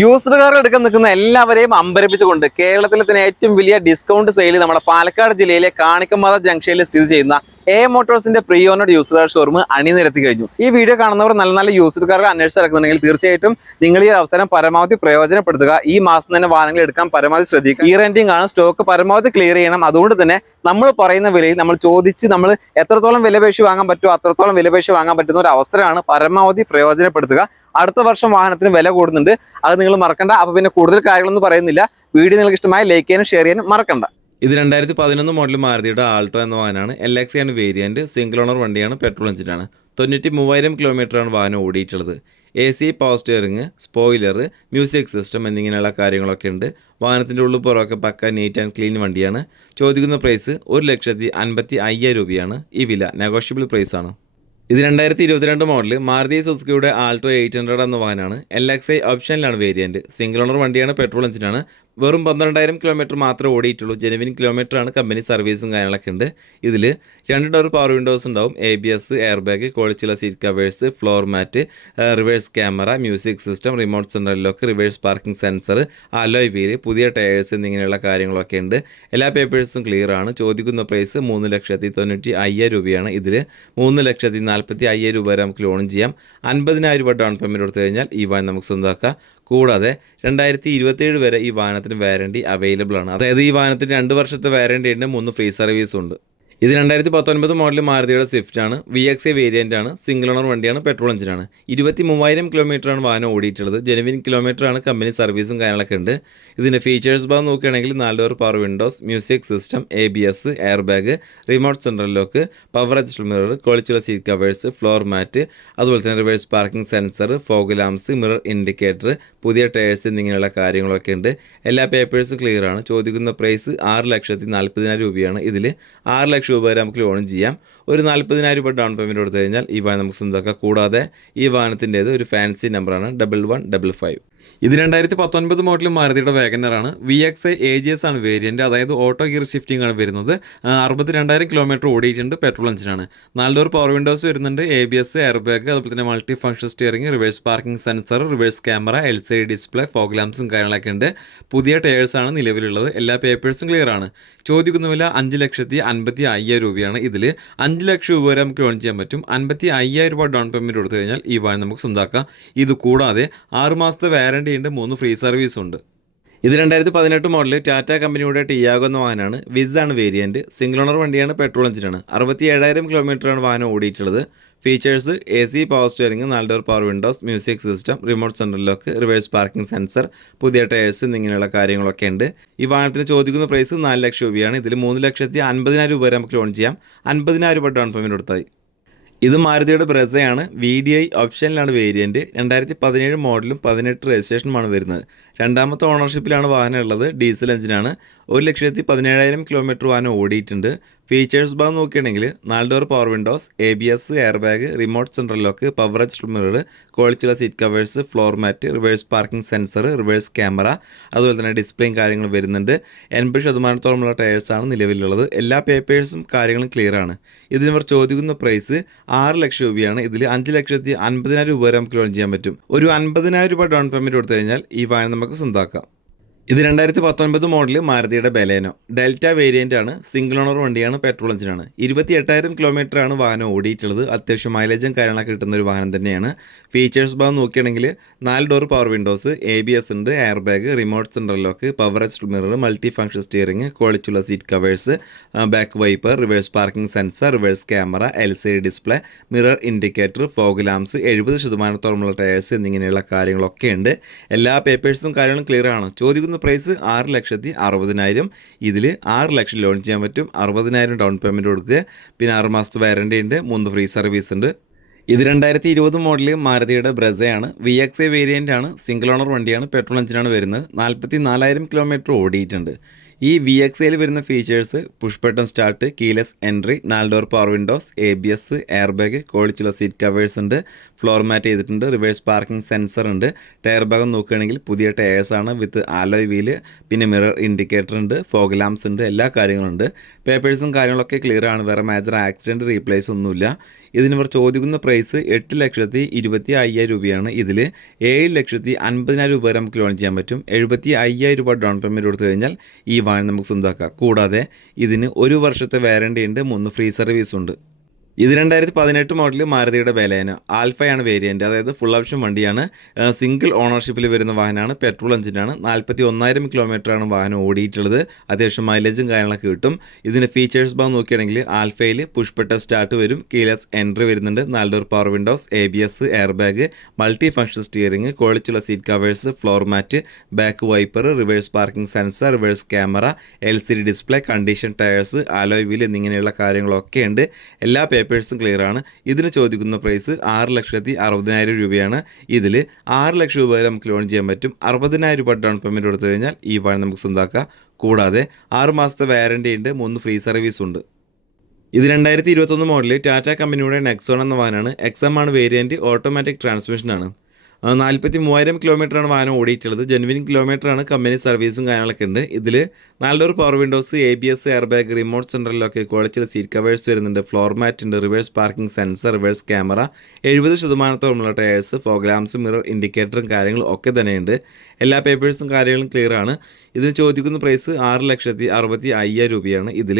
Used car എടുക്കാൻ നിൽക്കുന്ന എല്ലാവരെയും അമ്പരപ്പിച്ചുകൊണ്ട് കേരളത്തിലെ തന്നെ ഏറ്റവും വലിയ ഡിസ്കൗണ്ട് സെയിൽ നമ്മുടെ പാലക്കാട് ജില്ലയിലെ കാണിക്കമാത ജംഗ്ഷനിൽ സ്ഥിതി ചെയ്യുന്ന എ മോട്ടോഴ്സിന്റെ pre owned used car showroom അണിനിരത്തി കഴിഞ്ഞു. ഈ വീഡിയോ കാണുന്നവർ നല്ല നല്ല യൂസ്ഡ് കാർ അന്വേഷിച്ച് നടക്കുന്നുണ്ടെങ്കിൽ തീർച്ചയായിട്ടും നിങ്ങൾ ഈ അവസരം പരമാവധി പ്രയോജനപ്പെടുത്തുക. ഈ മാസം തന്നെ വാഹനങ്ങൾ എടുക്കാൻ പരമാവധി ശ്രദ്ധിക്കുക. ഈ റെന്റിംഗ് ആണ്, സ്റ്റോക്ക് പരമാവധി ക്ലിയർ ചെയ്യണം. അതുകൊണ്ട് തന്നെ നമ്മൾ പറയുന്ന വിലയിൽ നമ്മൾ ചോദിച്ച് നമ്മൾ എത്രത്തോളം വിലപേശി വാങ്ങാൻ പറ്റുമോ അത്രത്തോളം വിലപേശി വാങ്ങാൻ പറ്റുന്ന ഒരു അവസരമാണ്. പരമാവധി പ്രയോജനപ്പെടുത്തുക. അടുത്ത വർഷം വാഹനത്തിന് വില കൂടുന്നുണ്ട്, അത് നിങ്ങൾ മറക്കണ്ട. അപ്പൊ പിന്നെ കൂടുതൽ കാര്യങ്ങളൊന്നും പറയുന്നില്ല. വീഡിയോ നിങ്ങൾക്ക് ഇഷ്ടമായി ലൈക്ക് ചെയ്യാനും ഷെയർ ചെയ്യാനും മറക്കണ്ട. ഇത് 2011 മോഡൽ മാരുതിയുടെ ആൾട്ടോ എന്ന വാഹനമാണ്. LX ആണ് വേരിയൻറ്റ്. സിംഗിൾ ഓണർ വണ്ടിയാണ്. പെട്രോൾ എഞ്ചിനാണ്. 93,000 കിലോമീറ്ററാണ് വാഹനം ഓടിയിട്ടുള്ളത്. AC, power steering, spoiler, music system എന്നിങ്ങനെയുള്ള കാര്യങ്ങളൊക്കെ ഉണ്ട്. വാഹനത്തിൻ്റെ ഉള്ളിൽ പുറമൊക്കെ പക്ക നീറ്റ് ആൻഡ് ക്ലീൻ വണ്ടിയാണ്. ചോദിക്കുന്ന പ്രൈസ് 1,55,000 രൂപയാണ്. ഈ വില നെഗോഷ്യബിൾ പ്രൈസാണ്. ഇത് 2022 മോഡൽ മാരുതി സുസുക്കിയുടെ ആൾട്ടോ 800 എന്ന വാഹനമാണ്. LXi ഓപ്ഷനിലാണ് വേരിയൻറ്റ്. സിംഗിൾ ഓണർ വണ്ടിയാണ്. പെട്രോൾ എഞ്ചിനാണ്. വെറും 12,000 കിലോമീറ്റർ മാത്രമേ ഓടിയിട്ടുള്ളൂ. ജെനുവിൻ കിലോമീറ്ററാണ്. കമ്പനി സർവീസും കാര്യങ്ങളൊക്കെ ഉണ്ട്. ഇതിൽ 2 ഡോർ പവർ വിൻഡോസ് ഉണ്ടാവും. ABS, എയർ ബാഗ്, ക്വാളിറ്റിയുള്ള seat covers, floor mat, reverse camera, music system, remote central lock, reverse parking sensor, alloy wheel, പുതിയ ടയേഴ്സ് എന്നിങ്ങനെയുള്ള കാര്യങ്ങളൊക്കെ ഉണ്ട്. എല്ലാ പേപ്പേഴ്സും ക്ലിയർ ആണ്. ചോദിക്കുന്ന പ്രൈസ് 3,95,000 രൂപയാണ്. ഇതിൽ 3,40,500 രൂപ വരെ നമുക്ക് ലോണും ചെയ്യാം. 50,000 രൂപ ഡൗൺ പേയ്മെൻറ്റ് കൊടുത്തു കഴിഞ്ഞാൽ ഈ വാഹനം നമുക്ക് സ്വന്തമാക്കാം. കൂടാതെ 2027 വരെ ഈ വാഹനത്തിന് വാറണ്ടി അവൈലബിൾ ആണ്. അതായത് ഈ വാഹനത്തിന് 2 വർഷത്തെ വാറണ്ടി ഉണ്ട്, 3 ഫ്രീ സർവീസും ഉണ്ട്. ഇത് 2019 മോഡൽ മാരുതിയുടെ സ്വിഫ്റ്റ് ആണ്. VXi വേരിയൻ്റ് ആണ്. സിംഗിൾ ഓണർ വണ്ടിയാണ്. പെട്രോൾ എഞ്ചിനാണ്. 23,000 കിലോമീറ്ററാണ് വാഹനം ഓടിയിട്ടുള്ളത്. ജെനുവിൻ കിലോമീറ്ററാണ്. കമ്പനി സർവീസും കാര്യങ്ങളൊക്കെ ഉണ്ട്. ഇതിൻ്റെ ഫീച്ചേഴ്സ് ഭാഗം നോക്കുകയാണെങ്കിൽ 4 door power windows, music system, ABS, air bag, remote central lock, power adjustable mirror, ക്വാളിറ്റിയുള്ള സീറ്റ് കവേഴ്സ്, ഫ്ലോർ മാറ്റ്, അതുപോലെ തന്നെ reverse parking sensor, fog lamps, mirror indicator, പുതിയ ടയേഴ്സ് എന്നിങ്ങനെയുള്ള കാര്യങ്ങളൊക്കെ ഉണ്ട്. എല്ലാ പേപ്പേഴ്സും ക്ലിയർ ആണ്. ചോദിക്കുന്ന പ്രൈസ് 6,40,000 രൂപയാണ്. ഇതിൽ 6 ലക്ഷം രൂപ വരെ നമുക്ക് ലോൺ ചെയ്യാം. ഒരു 40,000 രൂപ ഡൗൺ പേയ്മെൻറ്റ് കൊടുത്തു കഴിഞ്ഞാൽ ഈ വാഹനം നമുക്ക് സ്വന്തമാക്കാം. കൂടാതെ ഈ വാഹനത്തിൻ്റേത് ഒരു ഫാൻസി നമ്പറാണ് 1155. ഇത് 2019 മോഡൽ മാരുതിയുടെ വാഗനറാണ്. VXi AGS ആണ് വേരിയൻ്റ്. അതായത് ഓട്ടോ ഗിയർ ഷിഫ്റ്റിംഗ് ആണ് വരുന്നത്. 62,000 കിലോമീറ്റർ ഓടിയിട്ടുണ്ട്. പെട്രോൾ എഞ്ചിനാണ്. 4 ഡോർ പവർ വിൻഡോസ് വരുന്നുണ്ട്. ABS, എയർ ബാഗ്, അതുപോലെ തന്നെ multi function steering, reverse parking sensor, reverse camera, LCD display, fog ലാംപ്സും കാര്യങ്ങളൊക്കെ ഉണ്ട്. പുതിയ ടയേഴ്സാണ് നിലവിലുള്ളത്. എല്ലാ പേപ്പേഴ്സും ക്ലിയർ ആണ്. ചോദിക്കുന്ന വില 5,55,000 രൂപയാണ്. ഇതിൽ 5 ലക്ഷം രൂപ വരെ നമുക്ക് ലോൺ ചെയ്യാൻ പറ്റും. 55,000 രൂപ ഡൗൺ പേയ്മെൻറ്റ് കൊടുത്തു കഴിഞ്ഞാൽ ഈ വാഹനം നമുക്ക് സ്വന്തമാക്കാം. ഇത് കൂടാതെ 6 മാസത്തെ വാറണ്ടി ഉണ്ട്, 3 ഫ്രീ സർവീസ് ഉണ്ട്. ഇത് 2018 മോഡൽ ടാറ്റ കമ്പനിയുടെ ടിയാഗോ എന്ന വാഹനമാണ്. വിസ് ആണ് വേരിയൻറ്റ്. സിംഗിൾ ഓണർ വണ്ടിയാണ്. പെട്രോൾ എഞ്ചിനാണ്. 67,000 കിലോമീറ്ററാണ് വാഹനം ഓടിയിട്ടുള്ളത്. Features AC, power steering, 4 door power windows, music system, remote central lock, reverse parking sensor, പുതിയ ടയേഴ്സ് എന്നിങ്ങനെയുള്ള കാര്യങ്ങളൊക്കെ ഉണ്ട്. ഈ വാഹനത്തിന് ചോദിക്കുന്ന പ്രൈസ് 4 ലക്ഷം രൂപയാണ്. ഇതിൽ 3,50,000 രൂപ വരെ നമുക്ക് ലോൺ ചെയ്യാം. 50,000 രൂപ ഡൗൺ പേയ്മെൻറ്റ് കൊടുത്താൽ. ഇത് മാരുതിയുടെ ബ്രസയാണ്. VDI ഓപ്ഷനിലാണ് വേരിയൻറ്റ്. 2017 മോഡലും 18 രജിസ്ട്രേഷനുമാണ് വരുന്നത്. രണ്ടാമത്തെ ഓണർഷിപ്പിലാണ് വാഹനം ഉള്ളത്. ഡീസൽ എഞ്ചിനാണ്. 1,17,000 കിലോമീറ്റർ വാഹനം ഓടിയിട്ടുണ്ട്. ഫീച്ചേഴ്സ് ഭാഗം നോക്കുകയാണെങ്കിൽ 4 door power windows, ABS, air bag, remote central lock, power adjustable mirror, ക്വാളിറ്റിയുള്ള seat covers, floor mat, reverse parking sensor, reverse camera, അതുപോലെ തന്നെ ഡിസ്പ്ലേയും കാര്യങ്ങളും വരുന്നുണ്ട്. 80% ടയേഴ്സാണ് നിലവിലുള്ളത്. എല്ലാ പേപ്പേഴ്സും കാര്യങ്ങളും ക്ലിയർ ആണ്. ഇതിനിവർ ചോദിക്കുന്ന പ്രൈസ് 6 ലക്ഷം രൂപയാണ്. ഇതിൽ 5,50,000 രൂപ വരെ നമുക്ക് ലോൺ ചെയ്യാൻ പറ്റും. ഒരു 50,000 രൂപ ഡൗൺ പേയ്മെൻറ്റ് കൊടുത്തു കഴിഞ്ഞാൽ ഈ വാഹനം നമുക്ക് സ്വന്തമാക്കാം. ഇത് 2019 മോഡൽ മാരുതിയുടെ ബലേനോ ഡെൽറ്റ വേരിയൻ്റ് ആണ്. സിംഗിൾ ഓണർ വണ്ടിയാണ്. പെട്രോൾ എഞ്ചിനാണ്. 28,000 കിലോമീറ്ററാണ് വാഹനം ഓടിയിട്ടുള്ളത്. അത്യാവശ്യം മൈലേജും കാര്യങ്ങളൊക്കെ കിട്ടുന്ന ഒരു വാഹനം തന്നെയാണ്. ഫീച്ചേഴ്സ് ഭാഗം നോക്കുകയാണെങ്കിൽ 4 ഡോർ പവർ വിൻഡോസ്, ABS ഉണ്ട്, air bag, remote central lock, power adjustable mirror, multi function steering, ക്വാളിറ്റിയുള്ള seat covers, back wiper, reverse parking sensor, reverse camera, LCD display, mirror indicator, fog lamps, 70% tyres എന്നിങ്ങനെയുള്ള കാര്യങ്ങളൊക്കെ ഉണ്ട്. എല്ലാ പേപ്പേഴ്സും കാര്യങ്ങളും clear ആണ്. ചോദിക്കുന്ന price 6,60,000. ഇതിൽ 6 ലക്ഷം ലോൺ ചെയ്യാൻ പറ്റും. 60,000 ഡൗൺ പേയ്മെൻറ്റ് കൊടുക്കുക. പിന്നെ 6 മാസത്തെ വാറണ്ടി ഉണ്ട്, 3 ഫ്രീ സർവീസ് ഉണ്ട്. ഇത് 2020 മോഡൽ മാരുതിയുടെ ബ്രസയാണ്. VXi വേരിയൻ്റ് ആണ്. സിംഗിൾ ഓണർ വണ്ടിയാണ്. പെട്രോൾ എഞ്ചിനാണ് വരുന്നത്. 44,000 കിലോമീറ്റർ ഓടിയിട്ടുണ്ട്. ഈ VXAയിൽ വരുന്ന features push button start, keyless entry, 4 door power windows, ABS, air bag, ക്വാളിറ്റിയുള്ള സീറ്റ് കവേഴ്സ് ഉണ്ട്, ഫ്ലോർ മാറ്റ് ചെയ്തിട്ടുണ്ട്, റിവേഴ്സ് പാർക്കിംഗ് സെൻസർ ഉണ്ട്. ടയർ ഭാഗം നോക്കുകയാണെങ്കിൽ പുതിയ ടയേഴ്സാണ് വിത്ത് ആലോയ് വീല്, പിന്നെ മിറർ ഇൻഡിക്കേറ്റർ ഉണ്ട്, ഫോഗ് ലാംപ്സ് ഉണ്ട്, എല്ലാ കാര്യങ്ങളുണ്ട്. പേപ്പേഴ്സും കാര്യങ്ങളൊക്കെ ക്ലിയർ ആണ്, വേറെ മേജർ ആക്സിഡൻറ്റ് റീപ്ലേസ് ഒന്നുമില്ല. ഇതിന് ഇവർ ചോദിക്കുന്ന പ്രൈസ് 8,25,000 രൂപയാണ്. ഇതിൽ 7,50,000 രൂപ വരെ നമുക്ക് ലോൺ ചെയ്യാൻ പറ്റും. 75,000 രൂപ ഡൗൺ പേയ്മെൻറ്റ് കൊടുത്തു കഴിഞ്ഞാൽ ഈ വാഹനം നമുക്ക് സ്വന്തമാക്കാം. കൂടാതെ ഇതിന് 1 വർഷത്തെ വാറണ്ടി ഉണ്ട്, 3 ഫ്രീ സർവീസ് ഉണ്ട്. ഇത് 2018 മോഡൽ മാരുതിയുടെ ബലേനോ ആൽഫയാണ് വേരിയൻറ്റ്, അതായത് ഫുൾ ഓപ്ഷൻ വണ്ടിയാണ്. സിംഗിൾ ഓണർഷിപ്പിൽ വരുന്ന വാഹനമാണ്, പെട്രോൾ എഞ്ചിനാണ്. 41,000 കിലോമീറ്ററാണ് വാഹനം ഓടിയിട്ടുള്ളത്. അത്യാവശ്യം മൈലേജും കാര്യങ്ങളൊക്കെ കിട്ടും. ഇതിൻ്റെ ഫീച്ചേഴ്സ് ഭാഗം നോക്കുകയാണെങ്കിൽ ആൽഫയിൽ പുഷ് ബട്ടൺ സ്റ്റാർട്ട് വരും, കീലെസ് എൻട്രി വരുന്നുണ്ട്, 4 door power windows, ABS, air bag, multi function steering, ക്വാളിറ്റിയുള്ള seat covers, floor mat, back wiper, reverse parking sensor, reverse camera, LCD display, condition tyres, alloy wheel എന്നിങ്ങനെയുള്ള കാര്യങ്ങളൊക്കെ ഉണ്ട്. എല്ലാ പേപ്പേഴ്സും clear ആണ്. ഇതിന് ചോദിക്കുന്ന പ്രൈസ് 6,60,000 രൂപയാണ്. ഇതിൽ 6 ലക്ഷം രൂപ വരെ നമുക്ക് ലോൺ ചെയ്യാൻ പറ്റും. 60,000 രൂപ ഡൗൺ പേയ്മെൻറ്റ് കൊടുത്തു കഴിഞ്ഞാൽ ഈ വാഹനം നമുക്ക് സ്വന്തമാക്കാം. കൂടാതെ 6 മാസത്തെ വാറണ്ടി ഉണ്ട്, 3 ഫ്രീ സർവീസ് ഉണ്ട്. ഇത് 2021 മോഡൽ ടാറ്റ കമ്പനിയുടെ നെക്സോൺ എന്ന വാഹനമാണ്. XM ആണ് വേരിയൻറ്റ്, ഓട്ടോമാറ്റിക് ട്രാൻസ്മിഷനാണ്. 43,000 കിലോമീറ്ററാണ് വാഹനം ഓടിയിട്ടുള്ളത്. ജെനുവിൻ കിലോമീറ്ററാണ്, കമ്പനി സർവീസും കാര്യങ്ങളൊക്കെ ഉണ്ട്. ഇതിൽ 4 door power windows, ABS, air bag, remote സെൻട്രലിലൊക്കെ ക്വാളിറ്റിയുള്ള സീറ്റ് കവേഴ്സ് വരുന്നുണ്ട്, ഫ്ലോർ മാറ്റ് ഉണ്ട്, reverse parking sensor, reverse camera, 70% tyres, fog lamps, mirror ഇൻഡിക്കേറ്ററും കാര്യങ്ങളും ഒക്കെ തന്നെയുണ്ട്. എല്ലാ പേപ്പേഴ്സും കാര്യങ്ങളും ക്ലിയർ ആണ്. ഇതിന് ചോദിക്കുന്ന പ്രൈസ് 6,60,000 രൂപയാണ്. ഇതിൽ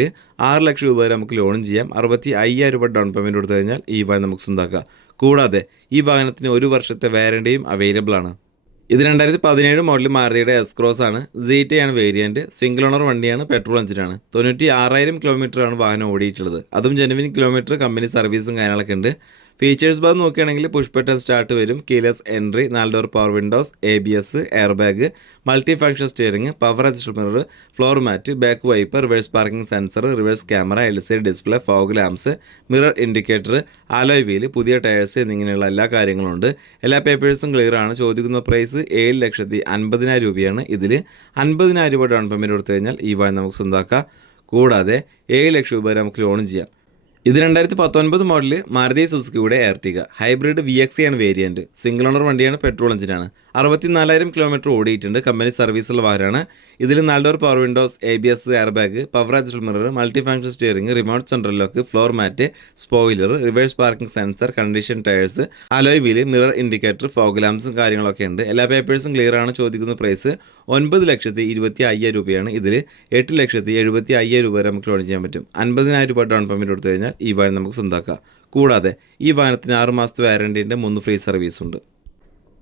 6 ലക്ഷം രൂപ വരെ നമുക്ക് ലോണും ചെയ്യാം. 65,000 രൂപ ഡൗൺ പേയ്മെൻറ്റ് കൊടുത്തു കഴിഞ്ഞാൽ ഈ വാഹനം നമുക്ക് സ്വന്തമാക്കാം. കൂടാതെ ഈ വാഹനത്തിന് 1 വർഷത്തെ വാറണ്ടിയും അവൈലബിൾ ആണ്. ഇത് 2017 മോഡൽ മാരുതിയുടെ S-Cross ആണ്. ആണ് വേരിയൻറ്റ്, സിംഗിൾ ഓണർ വണ്ടിയാണ്, പെട്രോൾ എഞ്ചിനാണ്. 96,000 കിലോമീറ്ററാണ് വാഹനം ഓടിയിട്ടുള്ളത്. അതും ജെനുവിൻ കിലോമീറ്റർ, കമ്പനി സർവീസും കാര്യങ്ങളൊക്കെ ഉണ്ട്. ഫീച്ചേഴ്സ് ഭാഗം നോക്കുകയാണെങ്കിൽ പുഷ് ബട്ടൺ സ്റ്റാർട്ട് വരും, keyless entry, 4 door power windows, ABS, air bag, multi function steering, power adjustable mirror, floor mat, back wiper, reverse parking sensor, reverse camera, LCD display, fog lamps, mirror indicator, alloy wheel, പുതിയ tyres എന്നിങ്ങനെയുള്ള എല്ലാ കാര്യങ്ങളും ഉണ്ട്. എല്ലാ പേപ്പേഴ്സും clear ആണ്. ചോദിക്കുന്ന price 7,50,000 രൂപയാണ്. ഇതിൽ 50,000 രൂപ ഡൗൺ പേയ്മെൻറ്റ് കൊടുത്തു കഴിഞ്ഞാൽ ഈ വാഹനം നമുക്ക് സ്വന്തമാക്കാം. കൂടാതെ 7 ലക്ഷം രൂപ വരെ നമുക്ക് ലോണും ചെയ്യാം. ഇത് 2019 മോഡൽ മാരുതി സുസുക്കിയുടെ എർട്ടിഗ ഹൈബ്രിഡ് VXA ആണ് വേരിയൻറ്റ്, സിംഗിൾ ഓണർ വണ്ടിയാണ്, പെട്രോൾ എഞ്ചിനാണ്. 64,000 കിലോമീറ്റർ ഓടിയിട്ടുണ്ട്, കമ്പനി സർവീസുള്ള വാഹനമാണ്. ഇതിൽ 4 door power windows, ABS, air bag, power adjustable mirror, multi function steering, remote central lock, floor mat, spoiler, reverse parking sensor, condition tyres, alloy wheel, mirror indicator, fog ലാംപ്സും കാര്യങ്ങളൊക്കെ ഉണ്ട്. എല്ലാ പേപ്പേഴ്സും clear ആണ്. ചോദിക്കുന്ന പ്രൈസ് 9,25,000 രൂപയാണ്. ഇതിൽ 8,70,000 രൂപ വരെ നമുക്ക് ലോൺ ചെയ്യാൻ പറ്റും. 50,000 രൂപ ഡൗൺ പേയ്മെൻറ്റ് കൊടുത്തു കഴിഞ്ഞാൽ ഈ വാഹനം നമുക്ക് സ്വന്തമാക്കാം. കൂടാതെ ഈ വാഹനത്തിന് 6 മാസത്തെ വാറണ്ടിൻ്റെ 3 ഫ്രീ സർവീസ് ഉണ്ട്.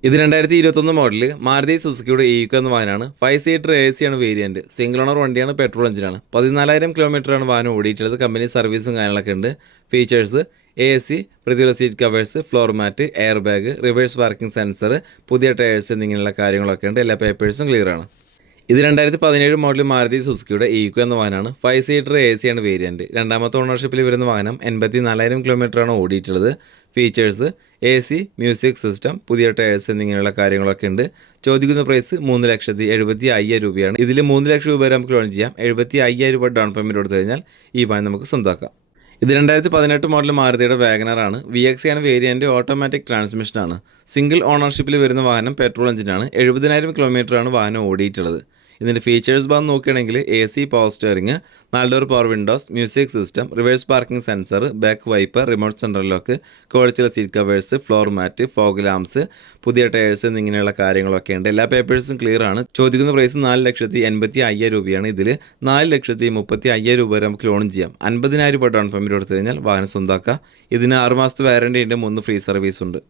ഇത് 2021 മോഡൽ മാരുതി സുസുക്കിയുടെ ഈക്കോ എന്ന വാഹനമാണ്. 5 സീറ്റർ AC ആണ് വേരിയൻറ്റ്, സിംഗിൾ ഓണർ വണ്ടിയാണ്, പെട്രോൾ എഞ്ചിനാണ്. 14,000 കിലോമീറ്ററാണ് വാഹനം ഓടിയിട്ടുള്ളത്, കമ്പനി സർവീസും കാര്യങ്ങളൊക്കെ ഉണ്ട്. ഫീച്ചേഴ്സ് AC, പ്രതിയുള്ള seat covers, floor mat, air bag, reverse parking sensor, പുതിയ ടയേഴ്സ് എന്നിങ്ങനെയുള്ള കാര്യങ്ങളൊക്കെ ഉണ്ട്. എല്ലാ പേപ്പേഴ്സും ക്ലിയർ ആണ്. ഇത് 2017 മോഡൽ മാരുതി സുസുക്കിയുടെ ഈക്കോ എന്ന വാഹനമാണ്. 5 സീറ്റർ AC ആണ് വേരിയൻറ്റ്. രണ്ടാമത്തെ ഓണർഷിപ്പിൽ വരുന്ന വാഹനം. 84,000 കിലോമീറ്ററാണ് ഓടിയിട്ടുള്ളത്. ഫീച്ചേഴ്സ് AC, മ്യൂസിക് സിസ്റ്റം, പുതിയ ടയേഴ്സ് എന്നിങ്ങനെയുള്ള കാര്യങ്ങളൊക്കെ ഉണ്ട്. ചോദിക്കുന്ന പ്രൈസ് 3,70,000 രൂപയാണ്. ഇതിൽ 3 ലക്ഷം രൂപ വരെ നമുക്ക് ലോൺ ചെയ്യാം. 75,000 രൂപ ഡൗൺ പേയ്മെൻറ്റ് കൊടുത്തു കഴിഞ്ഞാൽ ഈ വാഹനം നമുക്ക് സ്വന്തമാക്കാം. ഇത് 2018 മോഡൽ മാരുതിയുടെ വാഗനറാണ്. VXA ആണ് വേരിയൻറ്റ്, ഓട്ടോമാറ്റിക് ട്രാൻസ്മിഷനാണ്. സിംഗിൾ ഓണർഷിപ്പിൽ വരുന്ന വാഹനം, പെട്രോൾ എഞ്ചിനാണ്. 70,000 കിലോമീറ്ററാണ് വാഹനം ഓടിയിട്ടുള്ളത്. ഇതിൻ്റെ ഫീച്ചേഴ്സ് ഭാഗം നോക്കുകയാണെങ്കിൽ AC, power steering, 4 door power windows, music system, reverse parking sensor, back wiper, remote central lock, ക്വാളിറ്റിയുള്ള seat covers, floor mat, fog lamps, പുതിയ ടയേഴ്സ് എന്നിങ്ങനെയുള്ള കാര്യങ്ങളൊക്കെ ഉണ്ട്. എല്ലാ പേപ്പേഴ്സും ക്ലിയർ ആണ്. ചോദിക്കുന്ന പ്രൈസ് 4,80,000 രൂപയാണ്. ഇതിൽ 4,30,000 രൂപ വരെ നമുക്ക് ലോൺ ചെയ്യാം. 50,000 രൂപ ഡൗൺ പേയ്മെൻറ്റ് കൊടുത്തു കഴിഞ്ഞാൽ വാഹനം സ്വന്തമാക്കാം. ഇതിന് 6 മാസത്തെ വാറണ്ടി ഉണ്ട്, 3 ഫ്രീ സർവീസ് ഉണ്ട്.